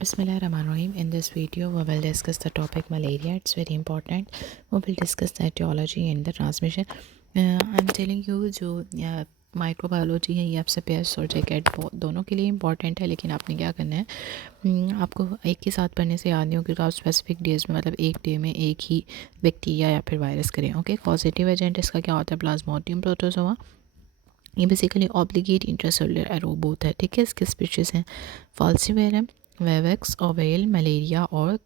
Bismillahirrahmanirrahim. In this video, we will discuss the topic malaria. It's very important. We will discuss the etiology and the transmission. I'm telling you जो microbiology है ये आपसे paste और jacket दोनों के लिए important है, लेकिन आपने क्या करना है, आपको एक ही साथ पढ़ने से याद नहीं होगी तो आप स्पेसिफिक डेज में मतलब एक डे में एक ही बैक्टीरिया या फिर वायरस करें. ओके, पॉजिटिव एजेंट इसका क्या होता है, प्लाज्मोडियम प्रोटोजोआ. ये बेसिकली ऑब्लिगेट इंट्रासेलुलर एरोबोट है. ठीक है, इसके स्पीशीज़ हैं फॉल्सीवेरम, वेवेक्स, ओवेल, मलेरिया और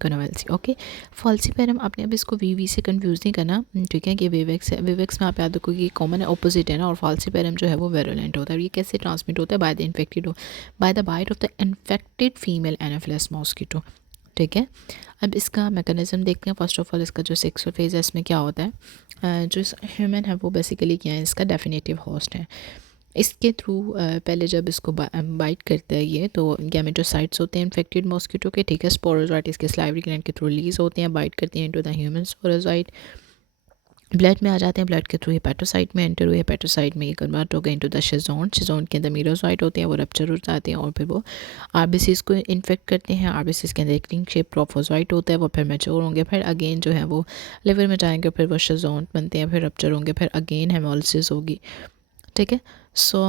कनोवेल्सी. ओके, फॉल्सीपेरम आपने अब इसको वी से कंफ्यूज नहीं करना. ठीक है, कि वेवेक्स है. वेवेक्स में आप याद रखो कि कॉमन है, ऑपोजिट है ना. और फॉल्सीपेरम जो है वो वेरुलेंट होता है. और ये कैसे ट्रांसमिट होता है, by the infected, by the bite of the infected female anopheles mosquito. ठीक है, अब इसका मैकेनिज्म देखते हैं. फर्स्ट ऑफ ऑल इसका जो सेक्सुअल फेज है इसमें क्या होता है, जो ह्यूमन है वो बेसिकली क्या है, इसका डेफिनेटिव होस्ट है. इसके थ्रू पहले जब इसको बाइट करता है ये, तो गैमेटोसाइट्स होते हैं इन्फेक्टेड मॉस्किटो के. ठीक है, स्पोरोजोइट इसके स्लाइवरी ग्लैंड के थ्रू रिलीज होते हैं, बाइट करते हैं into the human sporozoite. Blood में आ जाते हैं, ब्लड के थ्रू हेपेटोसाइट में एंटर हुए, हेपेटोसाइट में ये कन्वर्ट हो गए इनटू द शिजोन. शिजोन के अंदर मीरोसाइट होते हैं, वो रप्चर हो जाते हैं और फिर वो आरबीसीज को इन्फेक्ट करते हैं. आरबीसीज के अंदर एक रिंग शेप ट्रोफोजोइट होता है, वो फिर मैच्योर होंगे, फिर अगेन जो है वो लिवर में जाएंगे, फिर वो शिजोन बनते हैं, फिर रप्चर होंगे, फिर अगेन हेमोलिसिस होगी. ठीक है, सो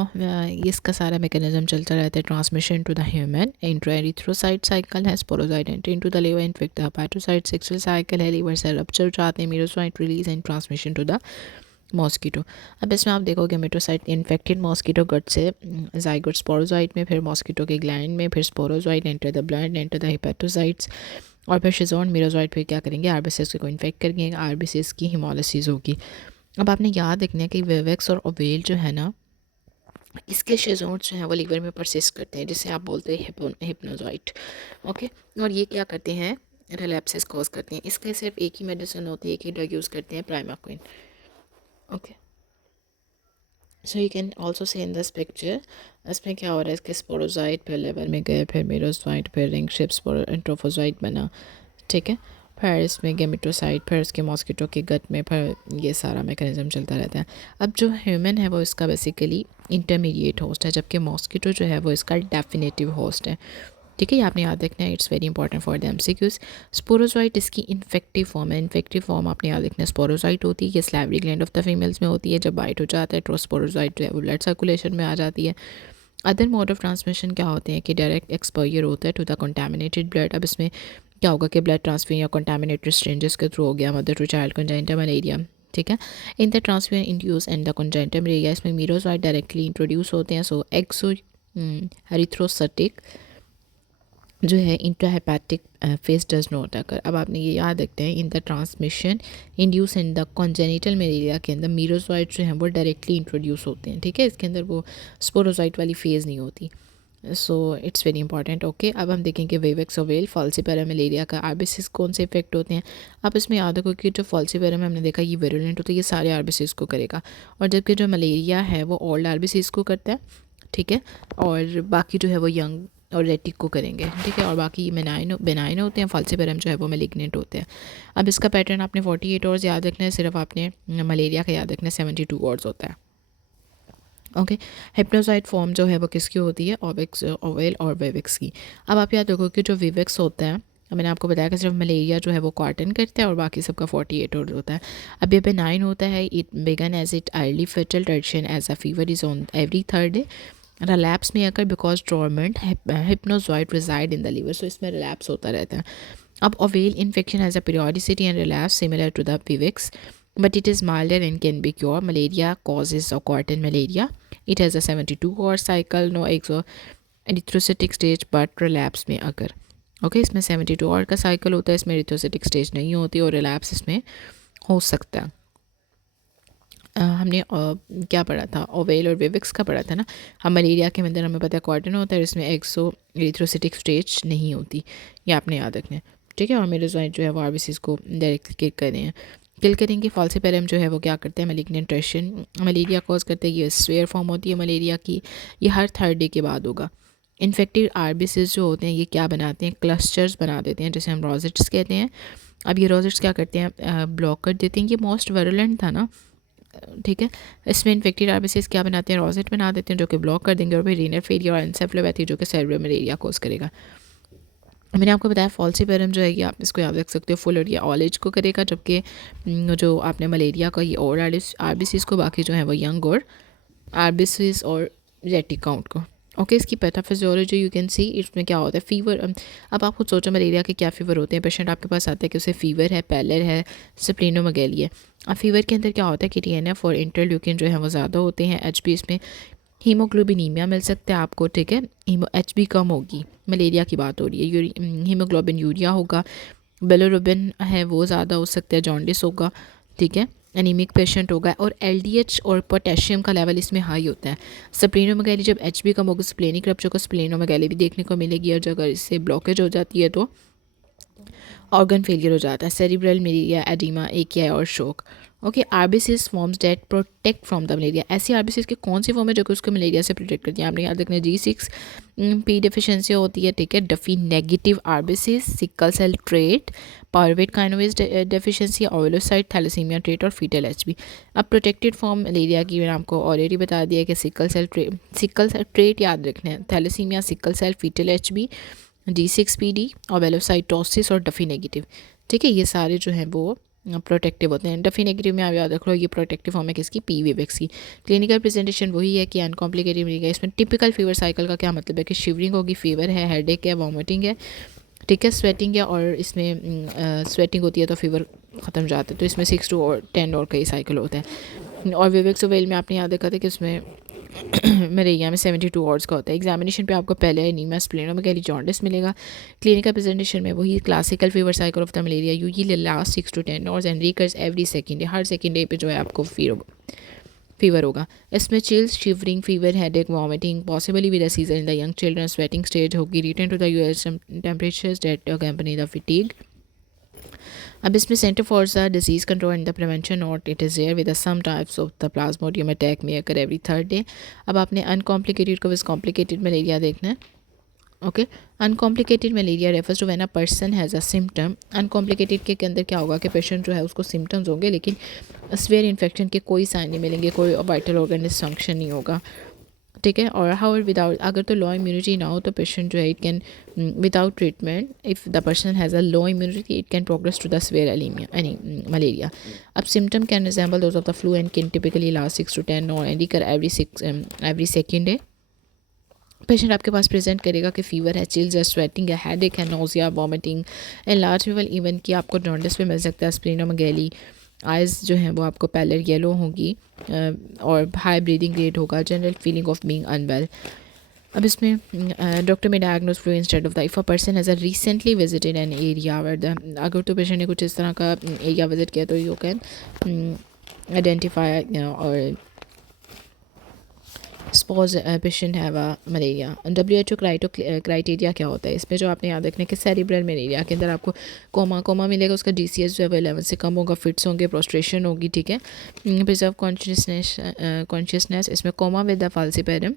इसका सारा मैकेनिज्म चलता रहता है. Transmission to the human, intraerythrocyte cycle है, sporozoite entry into the liver, infect the hepatocyte. Sexual cycle है, लिवर से रप्चर जाते हैं, merozoite release and transmission to the mosquito. अब इसमें आप देखोगे मेटोसाइट इन्फेक्टेड मॉस्किटो गट से जाइगोट स्पोरोजाइट में, फिर मॉस्किटो के ग्लैंड में, फिर sporozoite enter the blood, enter the hepatocytes, और फिर शिजोन मीरोजाइट फिर क्या करेंगे, आरबीसीएस को इन्फेक्ट करेंगे, आरबीसीएस की हिमोलिसिस होगी. अब आपने याद रखना है कि वेवेक्स और ओवेल जो है ना, इसके शेजोन्स जो हैं वो लीवर में परसिस्ट करते हैं, जिसे आप बोलते हैं हिप्नोजॉइट. ओके, और ये क्या करते हैं, रिलैप्सेस कॉज करते हैं. इसके सिर्फ एक ही मेडिसिन होती है, एक ही ड्रग यूज़ करते हैं, primaquine. Okay, so you can also see in this picture. इसमें क्या हो रहा है, इसके स्पोरोजाइट फिर लिवर में गए, फिर मेरोसाइट, फिर रिंग शेप ट्रोफोजाइट बना. ठीक है, फिर इसमें गेमेटोसाइट, फिर उसके मॉस्किटो के गट में, फिर ये सारा मैकेनिज्म चलता रहता है. अब जो ह्यूमन है वो इसका बेसिकली इंटरमीडिएट होस्ट है, जबकि मॉस्किटो जो है वो इसका डेफिनेटिव होस्ट है. ठीक है, ये आपने याद रखना है, it's very important for the MCQs. Sporozoite इसकी इन्फेक्टिव फॉर्म है. इन्फेक्टिव फॉर्म आपने याद रखना है, स्पोरोजॉइट होती है, ये slavery gland of the females में होती है. जब बाइट हो जाता है तो स्पोरोजॉइट जो है वो ब्लड सर्कुलेशन में आ जाती है. अदर मोड ऑफ ट्रांसमिशन क्या होते हैं कि डायरेक्ट एक्सपोजर होता है टू द कंटामिनेटेड ब्लड. अब इसमें क्या होगा कि ब्लड ट्रांसफर या कंटामिनेटेड स्ट्रेंजेस के थ्रू हो गया, mother to child congenital malaria. ठीक है, in the transfer induced and the congenital malaria, इसमें मीरोजॉइट डायरेक्टली इंट्रोड्यूस होते हैं. सो एक्सो एरिथ्रोसाइटिक जो है intrahepatic phase does not occur. अब आपने ये याद रखते हैं, in the transmission induce in the congenital malaria के अंदर मीरोजॉइट जो हैं वो डायरेक्टली इंट्रोड्यूस होते हैं. ठीक है, इसके अंदर वो स्पोरोजॉइट वाली फेज़ नहीं होती. So it's very important. Okay, अब हम देखेंगे वेवेक्स ओवेल फॉल्सीपेरम मलेरिया का आरबीसीज कौन से इफेक्ट होते हैं. आप इसमें याद रखो कि जो फॉल्सीपेरम हमने देखा ये वेरुलेंट होता है, ये सारे आरबीसीज को करेगा, और जबकि जो मलेरिया है वो ओल्ड आरबीसीज को करता है. ठीक है, और बाकी जो है वो यंग और रेटिक को करेंगे. ठीक है, और बाकी बेनाइन होते हैं. फॉल्सीपेरम जो है वो मेलिग्नेंट होते हैं. अब इसका पैटर्न आपने 48 आवर्स याद रखना है, सिर्फ आपने मलेरिया का याद रखना है 72 आवर्स होता है. ओके, हिप्नोसाइट फॉर्म जो है वो किसकी होती है, ओवेक्स ओवेल और वेवेक्स की. अब आप याद रखो कि जो वेवेक्स होता है, मैंने आपको बताया कि सिर्फ मलेरिया जो है वो कॉटन करता है और बाकी सबका 48 आवर्स होता है. अब ये बेनाइन होता है, it began as it early fetal tertian as a fever is on every third day. Relapse में occur because dormant hypnozoite reside in the liver. So इसमें रिलैप्स होता रहता है. अब ovale infection has a periodicity and relapse similar to the vivax, but it is milder and can be cured. Malaria causes a cotton malaria. It has a 72-hour cycle, no erythrocytic stage but relapse में अगर. Okay, इसमें 72 our का cycle होता है, इसमें erythrocytic stage नहीं होती और रिलैप्स इसमें हो सकता है. हमने क्या पढ़ा था, ओवेल और वेविक्स का पढ़ा था ना. हम मलेरिया के अंदर हमें पता है कॉटन होता है, इसमें एक्सो एरिथ्रोसिटिक स्टेज नहीं होती, ये आपने याद रखना है. ठीक है, और मेरोजॉइट जो है वो आरबीसीज को डायरेक्टली किल करेंगे. फॉल्सीपेरम जो है वो क्या करते हैं, मेलिग्नेंट रशन मलेरिया कॉज करते हैं. ये स्वेयर फॉर्म होती है मलेरिया की, ये हर थर्ड डे के बाद होगा. इन्फेक्टेड आरबीसीज जो होते हैं ये क्या बनाते हैं, क्लस्टर्स बना देते हैं, जैसे हम रोजेट्स कहते हैं. अब ये रोजेट्स क्या करते हैं, ब्लॉक कर देते हैं. ये मोस्ट वायलेंट था ना. ठीक है, इसमें इन्फेक्टेड आरबीसीज क्या बनाते हैं, रोजेट बना देते हैं जो कि ब्लॉक कर देंगे, और फिर रीनल फेलियर और एंसेफलोपैथी जो कि सेरेब्रल मलेरिया कोज करेगा. मैंने आपको बताया फॉल्सीपेरम जो है ये आप इसको याद रख सकते हो, फुल और ये ऑल एज को करेगा, जबकि जो आपने मलेरिया का ये और RBCs को, बाकी जो है वो यंग और RBCs और जेटिक काउंट को। ओके, इसकी पैथोफिजियोलॉजी यू कैन सी, इसमें क्या होता है फीवर। अब आप खुद सोचो मलेरिया के क्या फ़ीवर होते हैं। पेशेंट आपके पास आता है कि उसे फ़ीवर है, पैलर है, स्प्लीनोमेगाली है। अब फीवर के अंदर क्या होता है कि TNF और इंटरल्यूकिन जो है वो ज़्यादा होते हैं। HB इसमें हीमोग्लोबिनीमिया मिल सकता है आपको, ठीक है। HB कम होगी, मलेरिया की बात हो रही है। हीमोग्लोबिन यूरिया होगा, बिलिरुबिन है वो ज़्यादा हो सकता है, जॉन्डिस होगा, ठीक है। एनीमिक पेशेंट होगा और LDH और पोटेशियम का लेवल इसमें हाई होता है। स्प्लेनोमेगाली जब HB कम होगा, स्प्लेनिक रप्चर को स्प्लेनोमेगाली भी देखने को मिलेगी, और जब अगर इससे ब्लॉकेज हो जाती है तो ऑर्गन फेलियर हो जाता है। सेरिब्रल मलेरिया, एडिमा, AKI और shock. Okay, RBCs forms that protect from the malaria. ऐसी RBCs की कौन सी फॉर्म है जो कि उसको मलेरिया से प्रोटेक्ट करती है? आपने याद रखना है G6P डिफिशिएंसी होती है, ठीक है। Duffy negative RBCs, sickle cell trait, pyruvate kinase deficiency, ovalocyte thalassemia trait और फीटल HB। अब प्रोटेक्टेड फॉर्म मलेरिया की मैंने आपको ऑलरेडी बता दिया कि सिकल सेल ट्रेट याद रखना है, thalassaemia, sickle cell, foetal HB, G6PD, ovalocytosis और डफी नेगेटिव, ठीक है। ये सारे जो हैं वो प्रोटेक्टिव होते हैं। डफी नेगेटिव में आप याद रख लो ये प्रोटेक्टिव फॉर्म है किसकी? PVVX की। क्लिनिकल प्रेजेंटेशन वही है कि अनकॉम्प्लिकेटेड मिलेगा। इसमें टिपिकल फीवर साइकिल का क्या मतलब है कि शिवरिंग होगी, फीवर है, हेडेक है, वॉमिटिंग है, ठीक है, स्वेटिंग है, और इसमें स्वेटिंग होती है तो फीवर ख़त्म जाता है। तो इसमें 6 to 10 और कई साइकिल होते हैं। और विवेक्स वेल में आपने याद रखा था कि उसमें मलेरिया में 72 आवर्स का होता है। एग्जामिनेशन पे आपको पहले एनीमिया, स्प्लेनोमेगाली, जॉन्डिस मिलेगा। क्लिनिकल प्रेजेंटेशन में वही classical fever cycle of the malaria usually last 6 to 10 hours and recurs every second day. हर सेकेंड डे पे जो है आपको फीवर होगा। इसमें chills, shivering, fever, headache, vomiting, possibly with a seizure in the young children, sweating stage होगी, return to the US temperatures that accompany the fatigue. अब इसमें centre for the disease control and the prevention not it is there with some types of the plasmodium attack में occur every third day. अब आपने uncomplicated को with complicated malaria देखना है। Okay, uncomplicated malaria refers to when a person has a symptom. Uncomplicated के अंदर क्या होगा कि पेशेंट जो है उसको सिम्टम्स होंगे लेकिन स्वेयर इन्फेक्शन के कोई साइन नहीं मिलेंगे, कोई वाइटल ऑर्गन डिसफंक्शन नहीं होगा, ठीक है। और हाउ विदाउट, अगर तो लो इम्यूनिटी ना हो तो पेशेंट जो है it can without treatment, if the person has a low immunity it can progress to the severe anaemia यानी मलेरिया। अब symptom can resemble those of the flu and can typically last 6 to 10 और and कर every second day. Patient आपके पास present करेगा कि fever है, chills है, sweating है, हेडेक है, nausea, vomiting and large fever, even कि आपको जॉन्डिस भी मिल सकता है, स्प्लेनोमेगाली, आइज़ जो हैं वो आपको पैलर येलो होगी और हाई ब्रीदिंग रेट होगा, general feeling of being unwell. अब इसमें doctor may diagnose flu instead of the if a person has a recently visited an area where the, अगर तो पेशेंट ने कुछ इस तरह का एरिया विजिट किया तो यू कैन आइडेंटिफाई और suppose patient have a malaria. WHO criteria क्या होता है इसमें जो आपने याद रखना है कि सेरिब्रल मलेरिया के अंदर आपको कोमा मिलेगा, उसका GCS जो है वो 11 से कम होगा, फिट्स होंगे, प्रोस्ट्रेशन होगी, ठीक है। प्रिजर्व कॉन्शियसनेस, इसमें coma with the falciparum,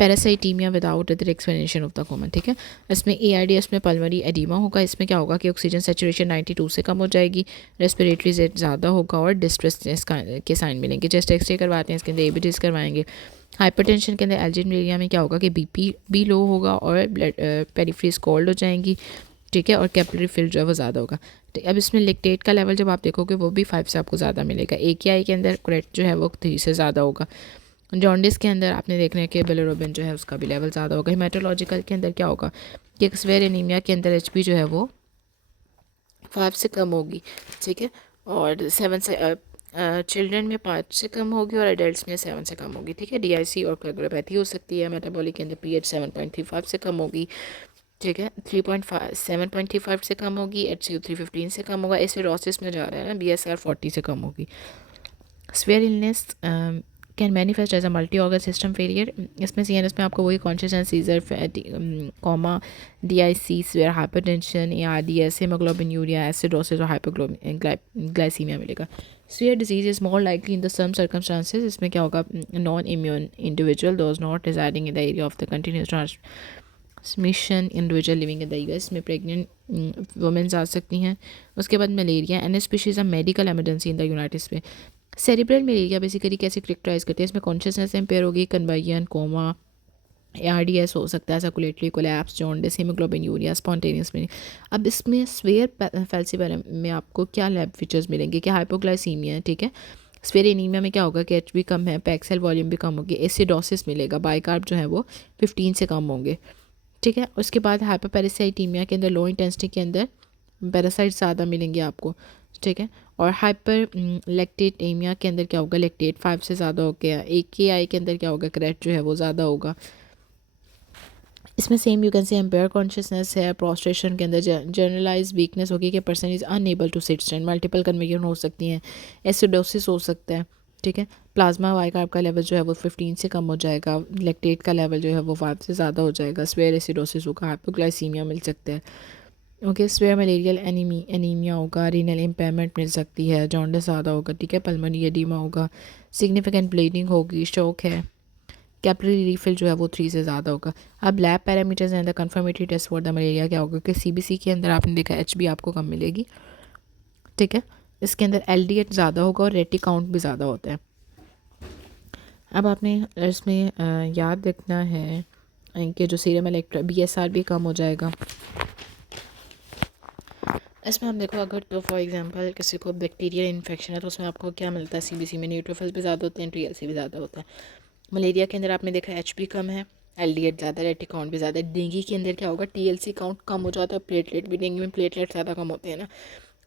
parasitaemia without other explanation of the common, ठीक है। इसमें ARDS में पल्मोनरी एडिमा होगा, इसमें क्या होगा कि ऑक्सीजन सेचुरेशन 92 से कम हो जाएगी, रेस्पिरेटरी रेट ज़्यादा होगा और डिस्ट्रेस के साइन मिलेंगे। चेस्ट एक्सरे करवाते हैं, इसके अंदर ABTs करवाएंगे। हाइपरटेंशन के अंदर एल्जिन मलेरिया में क्या होगा कि BP भी लो होगा और ब्लड पेरिफ्रीज कोल्ड हो जाएंगी, ठीक है, और कैपिलरी फिल जो है वो ज़्यादा होगा। अब इसमें लेक्टेट का लेवल जब आप देखोगे वो भी 5 से आपको ज़्यादा मिलेगा। AKI के अंदर करेक्ट जो है वो 3 से ज़्यादा होगा। जॉन्डिस के अंदर आपने देखना है कि बिलिरुबिन जो है उसका भी लेवल ज़्यादा होगा। हेमाटोलॉजिकल के अंदर क्या होगा कि एक्सवेयर एनीमिया के अंदर HB जो है वो 5 से कम होगी, ठीक है, और 7 से चिल्ड्रन में 5 से कम होगी और एडल्ट्स में 7 से कम होगी, ठीक है। DIC और कोएगुलोपैथी हो सकती है। मेटाबॉलिक के अंदर pH 7.35 से कम होगी, ठीक है, 7.35 से कम होगी। HCU 315 से कम होगा। एसिडोसिस में जा रहा है ना, BSR 40 से कम होगी। Severe illness can manifest as a multi organ system failure. इसमें CNS में आपको वही consciousness, seizure, coma, DIC, severe, hypertension, ARDS, haemoglobinuria, acidosis और ग्लाइसीमिया मिलेगा। Severe disease is more likely in the some circumstances, इसमें क्या होगा, non immune individual, those not residing in the area of the continuous transmission, individual living in the US में pregnant womens आ सकती हैं। उसके बाद malaria and species of medical emergency in the United state. Cerebral malaria basically कैसे characterized करते हैं, इसमें कॉन्शियसनेस इम्पेयर होगी, कन्वर्जन, कोमा, ARDS हो सकता है, circulatory collapse, jaundice, haemoglobin urea, spontaneous में। अब इसमें स्वेयर फैल्सीफेरम में आपको क्या लैब फीचर्स मिलेंगे कि हाइपोग्लाइसीमिया है, ठीक है। स्वेयर एनीमिया में क्या होगा कि HB कम है, पैक्सेल वॉल्यूम भी कम होगी, एसिडोसिस मिलेगा, बाइकार्ब जो है वो 15 से कम होंगे, ठीक है। उसके बाद हाइपरपेरासाइटीमिया के अंदर लो इंटेंसिटी के अंदर पैरासाइट ज़्यादा मिलेंगे आपको, ठीक है। और हाइपर लैक्टेट एमिया के अंदर क्या होगा, लैक्टेट 5 से ज़्यादा हो गया। AKI के अंदर क्या होगा, क्रेट जो है वो ज़्यादा होगा। इसमें same you can say impaired consciousness है। प्रोस्ट्रेशन के अंदर जनरलाइज वीकनेस होगी कि person is unable to sit stand, multiple convulsion हो सकती हैं, एसिडोसिस हो सकता है, ठीक है। प्लाज्मा बाइकार्ब का लेवल जो है वो 15 से कम हो जाएगा, लैक्टेट का लेवल जो है वो 5 से ज़्यादा हो जाएगा, स्वेयर एसिडोसिस होगा, हाइपोग्लाइसीमिया मिल सकता है, ओके। स्वेयर मलेरियल एनीमिया होगा, रीनल इम्पेयरमेंट मिल सकती है, जॉन्डिस ज़्यादा होगा, ठीक है। पल्मोनी एडीमा होगा, सिग्निफिकेंट ब्लीडिंग होगी, शोक है, कैपिलरी रीफिल जो है वो 3 से ज़्यादा होगा। अब lab parameters and the confirmatory test for the malaria क्या होगा कि CBC के अंदर आपने देखा HB आपको कम मिलेगी, ठीक है। इसके अंदर LDH ज़्यादा होगा और रेटी काउंट भी ज़्यादा होता है। अब आपने इसमें याद रखना है कि जो सीरम इलेक्ट्रो BSR भी कम हो जाएगा। इसमें हम देखो अगर तो फॉर एग्जांपल किसी को बैक्टीरियल इन्फेक्शन है तो उसमें आपको क्या मिलता है, CBC में न्यूट्रोफिल्स भी ज़्यादा होते हैं, TLC भी ज़्यादा होता है। मलेरिया के अंदर आपने देखा HB कम है, LDH ज़्यादा, रेटी काउंट भी ज़्यादा है। डेंगू के अंदर क्या होगा, TLC काउंट कम हो जाता है, प्लेटलेट भी, डेंगू में प्लेटलेट ज़्यादा कम होते हैं ना।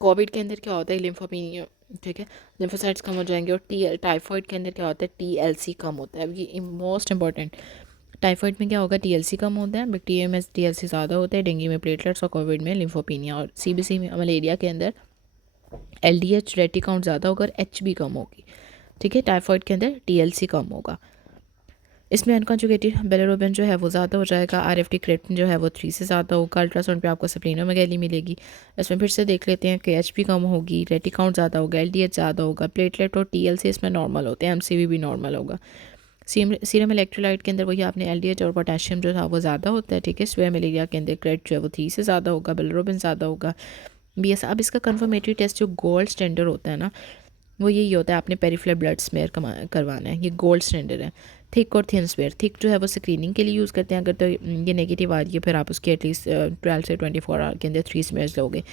कोविड के अंदर क्या होता है, लिम्फोपीनिया, ठीक है, लिम्फोसाइट्स कम हो जाएंगे। और टाइफॉइड के अंदर क्या होता है, TLC कम होता है। अब ये मोस्ट इंपॉर्टेंट, टाइफॉइड में क्या होगा, TLC कम होता है, बैक्टीरिया में TLC ज़्यादा होता है, डेंगू में प्लेटलेट्स और कोविड में लिम्फोपीनिया। और CBC में मलेरिया के अंदर LDH रेटी काउंट ज़्यादा होगा और HB कम होगी, ठीक है। टाइफॉइड के अंदर TLC कम होगा। इसमें अनकॉन्जुगेटेड बिलिरुबिन जो है वो ज़्यादा हो जाएगा, RFT क्रेटिन जो है वो 3 से ज़्यादा होगा। अल्ट्रासाउंड पे आपको स्प्लेनोमेगाली मिलेगी। इसमें फिर से देख लेते हैं कि HB कम होगी, रेटी काउंट ज़्यादा होगा, LDH ज़्यादा होगा, प्लेटलेट और TLC इसमें नॉर्मल होते हैं, MCV भी नॉर्मल होगा। सीरम इलेक्ट्रोलाइट के अंदर वही आपने LDH और पोटेशियम जो था वो ज़्यादा होता है, ठीक है। स्वेयर मलेरिया के अंदर क्रेट जो है वो 3 से ज़्यादा होगा, बिलिरुबिन ज़्यादा होगा, BS। अब इसका कन्फर्मेटरी टेस्ट जो गोल्ड स्टैंडर्ड होता है ना, वो यही होता है, आपने पेरिफेरल ब्लड स्मेयर करवाना है, ये गोल्ड स्टैंडर्ड है। थिक और थिन स्वेयर, थिक जो है वो स्क्रीनिंग के लिए यूज़ करते हैं, अगर तो ये नेगेटिव आ रही है फिर आप उसके एटलीस्ट 12 से 24 आवर के अंदर 3 स्मेयर्स लोगे।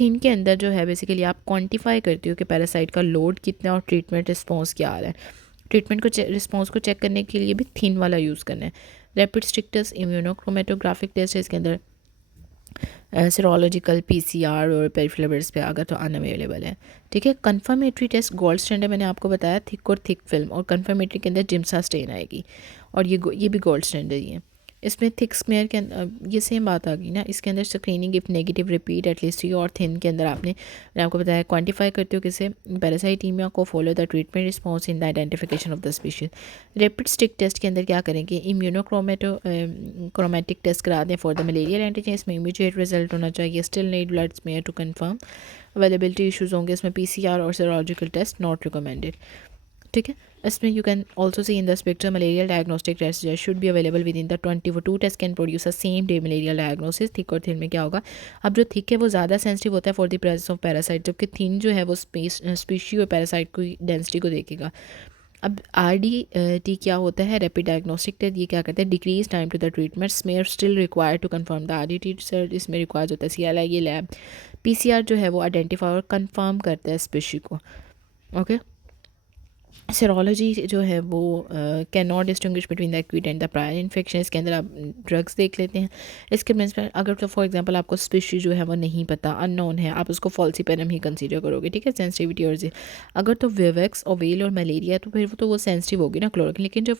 थिन के अंदर जो है बेसिकली आप क्वांटिफाई करते हो कि पैरासाइट का लोड कितना और ट्रीटमेंट रिस्पॉन्स क्या आ रहा है। ट्रीटमेंट को रिस्पॉन्स को चेक करने के लिए भी थिन वाला यूज़ करना है। रैपिड स्टिक्टस इम्यूनोक्रोमेटोग्राफिक टेस्ट है इसके अंदर, सीरोलॉजिकल PCR और पेरिफेरल ब्लड्स पे अगर तो अनअवेलेबल है, ठीक है। कंफर्मेटरी टेस्ट गोल्ड स्टैंडर्ड मैंने आपको बताया, थिक और थिक फिल्म, और कंफर्मेटरी के अंदर जिम्सा स्टेन आएगी, और ये भी गोल्ड स्टैंडर्ड ही है। इसमें थिक स्मेयर के अंदर ये सेम बात आ गई ना, इसके अंदर screening if negative repeat at least 3, और थिन के अंदर मैंने आपको बताया क्वांटिफाई करते हो किसे, पैरासाइटीमिया को, follow the treatment response in the identification of the species. Rapid stick test के अंदर क्या करेंगे, क्रोमेटिक टेस्ट करा दें फॉर द मलेरियल एंटीजन, इसमें इमीडिएट रिजल्ट होना चाहिए। Still need blood smear to confirm, availability issues होंगे, इसमें PCR और सीरोलॉजिकल टेस्ट नॉट रिकमेंडेड, ठीक है। इसमें you can also see in the spectrum malarial diagnostic test should be available within the 22 test can produce a same day malarial diagnosis. Thick और thin में क्या होगा, अब जो थिक है वो ज़्यादा सेंसिटिव होता है for the presence of parasite, जबकि थिन जो है वो स्पीशी और पैरासाइट की डेंसिटी को देखेगा। अब RDT क्या होता है, रैपिड डायग्नोस्टिक टेस्ट, ये क्या करता है, decrease time to the treatment, smear still required to confirm the RDT sir, इसमें रिक्वायर्ड होता है CLI, ये लैब। PCR जो है वो आइडेंटिफाई और कंफर्म करता है स्पीशी को, ओके। सीरोलॉजी जो है वो can not distinguish between the acute and the prior infection, इसके अंदर आप ड्रग्स देख लेते हैं। इसके बेस पर अगर तो फॉर एग्जांपल आपको स्पीशी जो है वो नहीं पता, अननोन है, आप उसको फॉल्सीपेरम ही कंसीडर करोगे, ठीक है, सेंसिटिविटी और अगर तो विवेक्स ओवेल और मलेरिया तो फिर वो सेंसिटिव होगी ना क्लोरोक्विन, लेकिन जो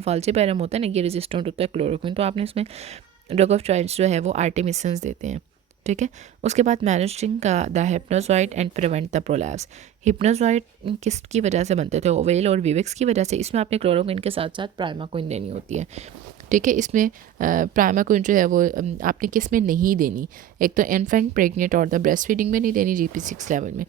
फॉल्सीपेरम होता है ना ये रेजिस्टेंट होता है क्लोरोक्विन, तो आपने इसमें ड्रग ऑफ चॉइस जो है वो आर्टेमिसन्स देते हैं, ठीक है। उसके बाद मैनेजिंग का the hypnozoite and prevent the prolapse. Hypnozoite किसकी वजह से बनते थे, ओवेल और विवेक्स की वजह से। इसमें आपने क्लोरोक्विन के साथ साथ प्राइमाक्विन देनी होती है, ठीक है। इसमें प्राइमाक्विन जो है वो आपने किस में नहीं देनी, एक तो इन्फेंट, प्रेग्नेंट और द ब्रेस्ट फीडिंग में नहीं देनी, GP6 लेवल में।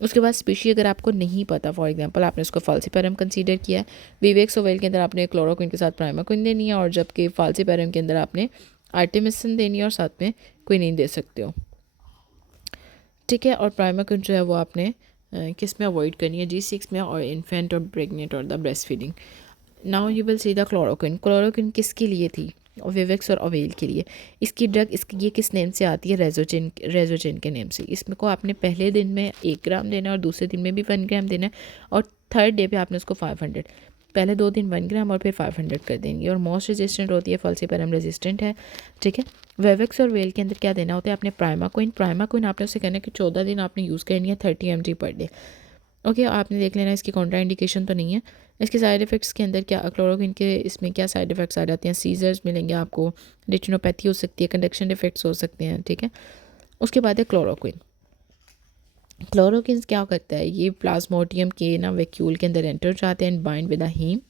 उसके बाद स्पीशी अगर आपको नहीं पता, फॉर एग्जांपल आपने उसको फाल्सीपेरम कंसीडर किया है, विवेक्स ओवेल के अंदर आपने क्लोरोक्विन के साथ प्राइमाक्विन देनी है, और जबकि फाल्सीपेरम के अंदर आपने आर्टेमिसन देनी है और साथ में क्विनीन दे सकते हो, ठीक है। और प्राइमाक्विन जो है वो आपने किस में अवॉइड करनी है, G6 में, और इन्फेंट और प्रेग्नेंट और the breast feeding. Now you will see the chloroquine. Chloroquine किसके लिए थी? विवेक्स और अवेल के लिए। इसकी ड्रग ये किस नेम से आती है? रेजोजिन के नेम से। इसमें को आपने पहले दिन में 1 ग्राम देना है और दूसरे दिन में भी 1 ग्राम देना है और थर्ड डे पे आपने उसको 500, पहले 2 दिन 1 ग्राम और फिर 500 कर देंगे। और मोस्ट रेजिस्टेंट होती है, फॉल्सीपेरम रेजिस्टेंट है, ठीक है। वेवेक्स और वेल के अंदर क्या देना होता है आपने? प्राइमाक्विन आपने उससे कहना है कि 14 दिन आपने यूज़ करनी है 30 mg पर डे। ओके, आपने देख लेना इसकी कॉन्ट्रा इंडिकेशन तो नहीं है। इसके साइड इफ़ेक्ट्स के अंदर क्या क्लोरोक्विन के इसमें क्या साइड इफ़ेक्ट्स आ जाते हैं? सीजर्स मिलेंगे आपको, रेटिनोपैथी हो सकती है, कंडक्शन इफेक्ट्स हो सकते हैं, ठीक है। उसके बाद है क्लोरोक्विन। क्लोरोक्विन क्या करता है? ये प्लाज्मोडियम के ना वैक्यूल के अंदर एंटर जाते हैं and bind with the haem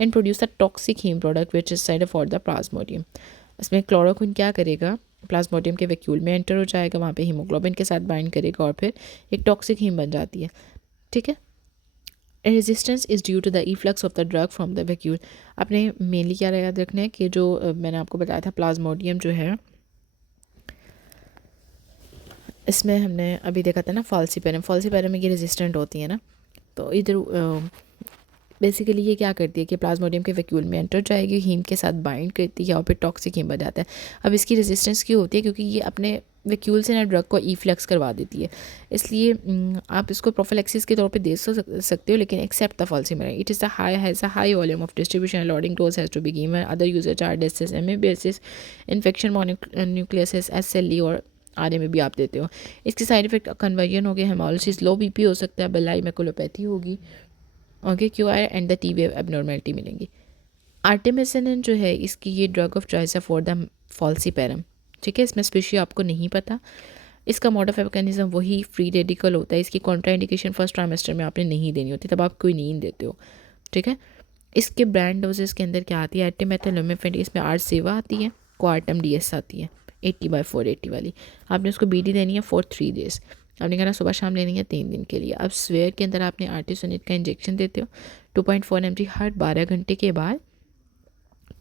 and produce the toxic haem product which is side for the plasmodium. इसमें क्लोरोक्विन क्या करेगा? प्लाज्मोडियम के वैक्यूल में एंटर हो जाएगा, वहाँ पे हीमोग्लोबिन के साथ बाइंड करेगा और फिर एक टॉक्सिक हीम बन जाती है, ठीक है। Resistance is due to the efflux of the drug from the vacuole. आपने मेनली क्या याद रखना है कि जो मैंने आपको बताया था प्लाज्मोडियम जो है, इसमें हमने अभी देखा था ना फॉल्सीपेरम में ये रेजिस्टेंट होती है ना, तो इधर बेसिकली ये क्या करती है कि प्लाज्मोडियम के वैक्यूल में एंटर जाएगी, हीम के साथ बाइंड करती है और फिर टॉक्सिक हीम बन जाता है। अब इसकी रेजिस्टेंस क्यों होती है? क्योंकि ये अपने वैक्यूल से ना ड्रग को ईफ्लक्स करवा देती है, इसलिए आप इसको प्रोफिलैक्सिस के तौर पे दे सकते हो, लेकिन except the falciparum it is has a high volume of distribution, loading dose has to be given, other uses are डेसिस, एमीबियासिस, इन्फेक्शन मोनोन्यूक्लियसिस, एसएलई और आर में भी आप देते हो। इसके साइड इफेक्ट कन्वर्जन हो गया, हेमोलिसिस, लो बीपी हो सकता है, बलाई मैकुलोपैथी होगी, okay, Q I and the T wave abnormality मिलेंगी। आर्टेमिसिनिन जो है इसकी ये ड्रग ऑफ चॉइस है फॉर द फॉल्सीपेरम, ठीक है। इसमें स्पेशली आपको नहीं पता। इसका मोड ऑफ मैकेनिज्म वही फ्री रेडिकल होता है। इसकी कॉन्ट्राइंडिकेशन फर्स्ट ट्राइमेस्टर में आपने नहीं देनी होती, तब आप कोई नींद देते हो, ठीक है। इसके ब्रांड डोजेस के अंदर क्या आती है? एटिमेथाइलोमिफेन, इसमें आर सेवा आती है, क्वार्टम डीएस आती है 80/480 वाली। आपने उसको बीडी देनी है फॉर 3 डेज़। आपने कहना सुबह शाम लेनी है 3 दिन के लिए। अब स्वेयर के अंदर आपने आर्टिसोनेट का इंजेक्शन देते हो 2.4 mg हर 12 घंटे के बाद।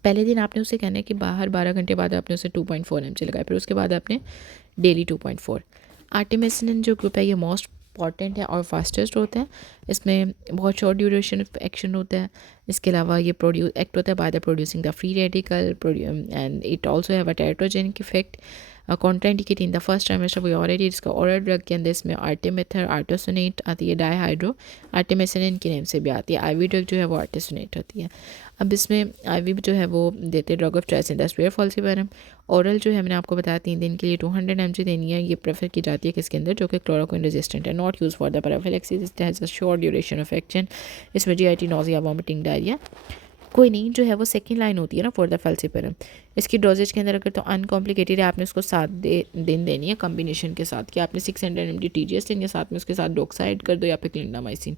पहले दिन आपने उसे कहना है कि बाहर 12 घंटे बाद आपने उसे 2.4 mg लगाया, फिर उसके बाद आपने डेली 2.4। आर्टेमिसिनिन जो ग्रुप है ये मोस्ट इंपॉर्टेंट है और फास्टेस्ट होता है। इसमें बहुत शॉर्ट ड्यूरेशन ऑफ एक्शन होता है। इसके अलावा ये एक्ट होता है by the producing the free radical and it also have a teratogenic effect. Contraindicate in the first trimester we already इसका ओरल ड्रग के अंदर इसमें आर्टेमेथर आर्टोसोनेट आती है, डाईहाइड्रो आर्टेमिसिनिन के नेम से भी आती है। आईवी ड्रग जो है वो आर्टोसोनेट होती है। अब इसमें आईवी जो है वो देते हैं drug of choice in the severe falciparum. Oral जो है मैंने आपको बताया 3 दिन के लिए 200 mg देनी है। ये प्रेफर की जाती है किसके अंदर? जो कि क्लोरोक्विन रेजिस्टेंट है। Not use for the prophylaxis, it has a short duration of action. इसमें जीआईटी, नोजिया, वॉमिटिंग, डायरिया कोई नहीं। जो है वो सेकंड लाइन होती है ना फॉर द फॉल्सीपेरम। इसकी डोजेज के अंदर अगर तो अनकॉम्प्लिकेटेड है, आपने उसको 7 दिन देनी है कॉम्बिनेशन के साथ, कि आपने 600 mg TGS देनी है, साथ में उसके साथ डोक्सा ऐड कर दो या फिर क्लिंडामाइसिन।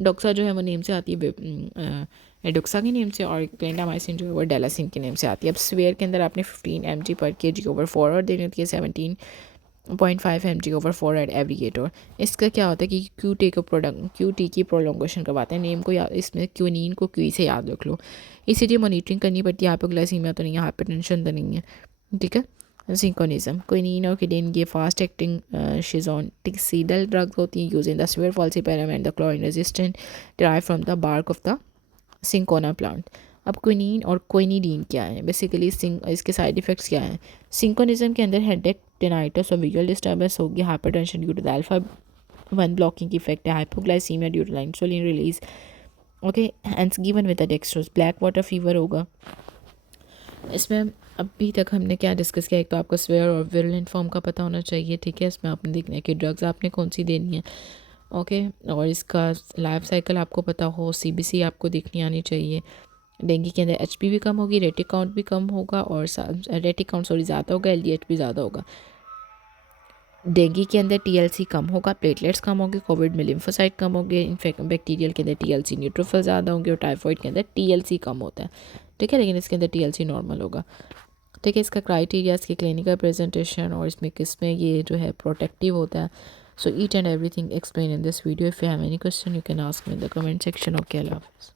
डोक्सा जो है वो नेम से आती है एडोक्सा के नेम से, और क्लिंडामाइसिन जो है वो डेलासिन के नेम से आती है। अब स्वेयर के अंदर आपने 15 mg पर kg ओवर 4 और देनी होती है, 17.5 mg ओवर 4 एट एवरी 8 और। इसका क्या होता है कि क्यू टी की प्रोलोंगेशन करवाते हैं। नेम को याद, इसमें क्यूनिन को क्यू से याद रख लो। इसीलिए मॉनिटरिंग करनी पड़ती है। हाइपोग्लाइसीमिया तो नहीं है, हाइपरटेंशन तो नहीं है, ठीक है। सिंकोनिज्म, क्विनीन और किडेन ये फास्ट एक्टिंग शिजोनटिक्सीडल ड्रग्स होती हैं use in the severe falciparum and the chlorine resistant, derive from the bark of the cinchona plant. अब क्विनीन और क्विनिडीन क्या है? बेसिकली इसके साइड इफ़ेक्ट्स क्या हैं? सिंकोनिज्म के अंदर हेडेक, टेनाइटस और विजुअल डिस्टर्बेंस होगी। Hypertension due to the alpha 1 blocking effect है। Hypoglycaemia due to the insulin release, okay, and given with the dextrose. Black water fever होगा। इसमें अभी तक हमने क्या डिस्कस किया? एक तो आपको स्वेयर और विरुलेंट फॉर्म का पता होना चाहिए, ठीक है। इसमें आपने देखना है कि ड्रग्स आपने कौन सी देनी है, ओके, और इसका लाइफ साइकिल आपको पता हो। CBC आपको देखनी आनी चाहिए। डेंगू के अंदर HP भी कम होगी, रेटिक काउंट भी कम होगा, और रेटिक काउंट ज़्यादा होगा, LDH भी ज़्यादा होगा। डेंगू के अंदर TLC कम होगा, प्लेटलेट्स कम होंगे, कोविड में लिम्फोसाइट कम होंगे, इनफेक्ट बैक्टीरियल के अंदर TLC न्यूट्रोफिल ज़्यादा होंगे, और टाइफॉइड के अंदर TLC कम होता है, ठीक है, लेकिन इसके अंदर TLC नॉर्मल होगा, ठीक है। इसका क्राइटेरिया, इसकी क्लिनिकल प्रेजेंटेशन, और इसमें किस में ये जो है प्रोटेक्टिव होता है। So each and everything explained in this video. If you have any question, you can ask me in the comment section. Okay, Allah Hafiz.